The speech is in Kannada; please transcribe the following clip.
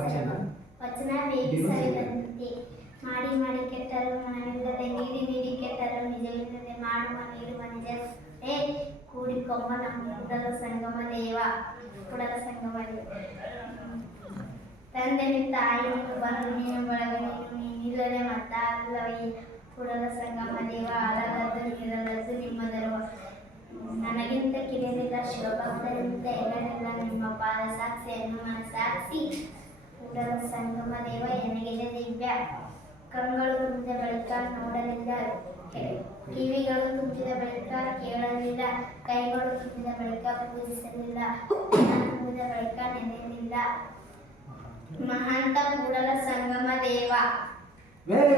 ವಚನ. ವಚನ ಬೇಗಿಸಲಿದಂತೆ ಮಾಡಿ ಮಾಡಿ ಕೆಟ್ಟರು ಮನವಿಲ್ಲದೆ ನೀಡಿ ನೀಡಿ ಕೆಟ್ಟರು ನಿಜವಿಲ್ಲದೆ ಮಾಡುವ ನೀಡುವ ನಿಜವೇ ಕೂಡಿಕೊಂಬ ನಮ್ಮ ಕೂಡಲ ಸಂಗಮ ದೇವ ಕೂಡಲ ಸಂಗಮ ದೇವ. ತಂದೆ ನಿಂತ ನೀನು ಬಂದು ನೀನು ಬಳಗ ನೀನು ನೀನಿಲ್ಲದೆ ಮತ್ತಾಗಲ್ಲವೇ ಕೂಡಲ ಸಂಗಮ ದೇವ ಅಳಗದ್ದು ನೀರಲದ್ದು ನಿಮ್ಮ ದರ್ವ ನನಗಿಂತ ಕಿರಿಯರಿಲ್ಲ ಶಿವಭಕ್ತರಿಂದ ಎಲ್ಲರೆಲ್ಲ ನಿಮ್ಮ ಪಾದ ಸಾಕ್ಷಿಯನ್ನು ಮನಸಾಕ್ಷಿ. ಕೂಡಲ ಸಂಗಮ ದೇವ ಎನಗಿದೆ ದಿವ್ಯ ಕಂಗಳು ತುಂಬಿದ ಬಳಿಕ ನೋಡಲಿಲ್ಲ ಕಿವಿಗಳು ತುಂಬಿದ ಬಳಿಕ ಕೇಳಲಿಲ್ಲ ಕೈಗಳು ತುಂಬಿದ ಬಳಿಕ ಪೂಜಿಸಲಿಲ್ಲ ತುಂಬಿದ ಬಳಿಕ ನೆನೆಯಲಿಲ್ಲ ಮಹಾಂತ ಕೂಡಲ ಸಂಗಮ ದೇವ ವೆರಿ